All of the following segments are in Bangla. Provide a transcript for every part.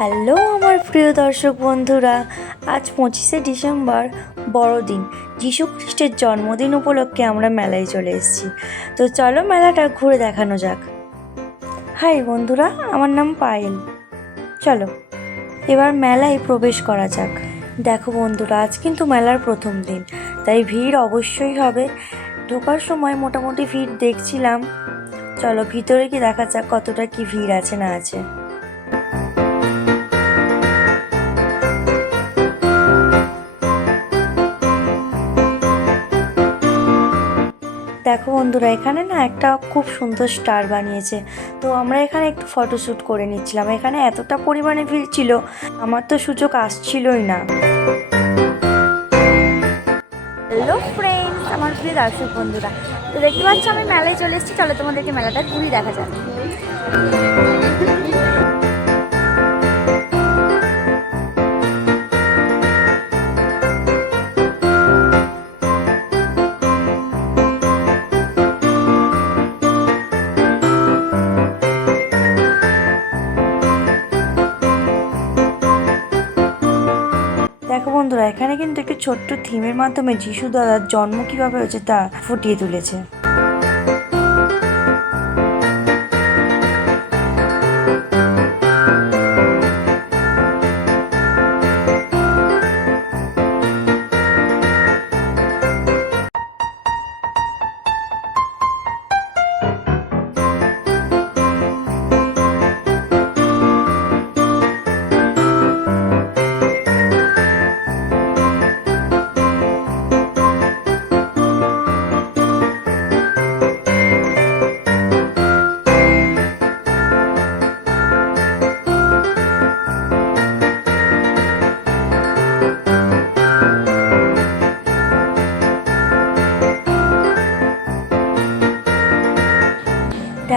হ্যালো আমার প্রিয় দর্শক বন্ধুরা, আজ পঁচিশে ডিসেম্বর, বড়দিন। যিশু খ্রিস্টের জন্মদিন উপলক্ষে আমরা মেলায় চলে এসেছি। তো চলো মেলাটা ঘুরে দেখানো যাক। হাই বন্ধুরা, আমার নাম পায়েল। চলো, এবার মেলায় প্রবেশ করা যাক। দেখো বন্ধুরা, আজ কিন্তু মেলার প্রথম দিন, তাই ভিড় অবশ্যই হবে। ঢোকার সময় মোটামুটি ভিড় দেখছিলাম। চলো ভিতরে কি দেখা যাক কতটা কি ভিড় আছে না আছে। দেখো বন্ধুরা, এখানে না একটা খুব সুন্দর স্টার বানিয়েছে। তো আমরা এখানে একটু ফটোশ্যুট করে নিচ্ছিলাম। এখানে এতটা পরিমাণে ভিড় ছিল, আমার তো সুযোগ আসছিলই না। হ্যালো ফ্রেন্ডস আমার প্রিয় দর্শক বন্ধুরা, তো দেখতে পাচ্ছ আমি মেলায় চলে এসেছি। চলো তোমাদেরকে মেলাটা ঘুরিয়ে দেখা যাক। দেখো বন্ধুরা, এখানে কিন্তু একটি ছোট্ট থিমের মাধ্যমে যিশু দাদার জন্ম কীভাবে হয়েছে তা ফুটিয়ে তুলেছে।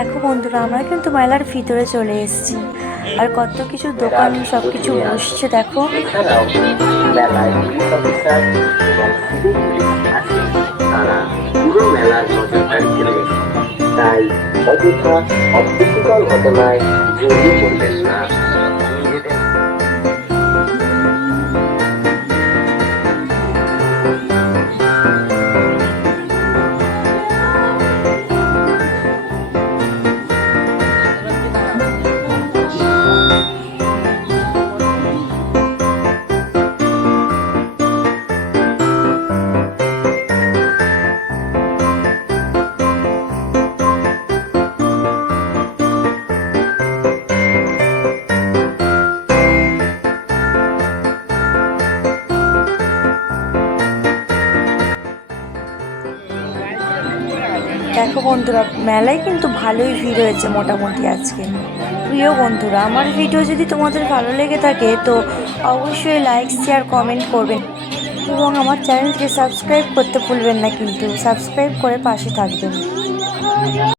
দেখো বন্ধুরা, আমরা কিন্তু মেলার ভিতরে চলে এসেছি। আর কত কিছু দোকান সব কিছু বসছে, দেখো। তাই অযথা অপ্রীতিকর ঘটনায় জড়িয়ে পড়বেন না দেখো বন্ধুরা, মেলায় কিন্তু ভালোই ভিড় হয়েছে মোটামুটি আজকে। প্রিয় বন্ধুরা, আমার ভিডিও যদি তোমাদের ভালো লেগে থাকে, তো অবশ্যই লাইক শেয়ার কমেন্ট করবেন। এবং আমার চ্যানেলকে সাবস্ক্রাইব করতে ভুলবেন না কিন্তু সাবস্ক্রাইব করে পাশে থাকবেন।